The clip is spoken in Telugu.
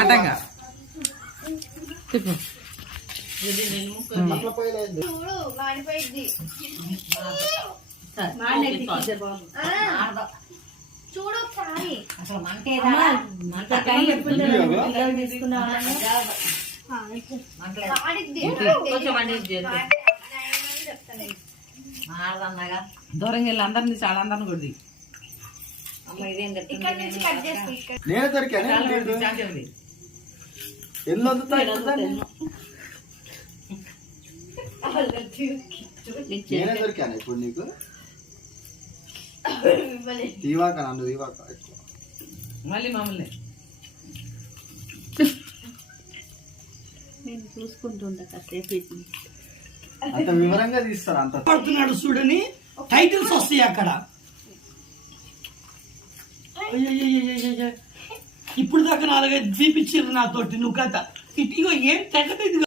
ఆటంగా చెప్పు చూడు ఒకసారి అసలు దూరంగా వెళ్ళి అందరినీ చాలా అందరిని కొద్ది నేను దొరికాను ఎల్లు వద్దుతా నేనే దొరికాను ఇప్పుడు నీకు తీవాక నన్ను తీవాక ఎక్కువ మళ్ళీ మమ్మల్ని నేను చూసుకుంటుంటా కాసేపు అంత వివరంగా తీస్తారు అంత పడుతున్నాడు చూడని టైటిల్స్ వస్తాయి అక్కడ. ఇప్పుడు దాకా 4-5 చూపించారు నాతోటి నువ్వు కథ ఇగో ఏం తెగదు ఇది.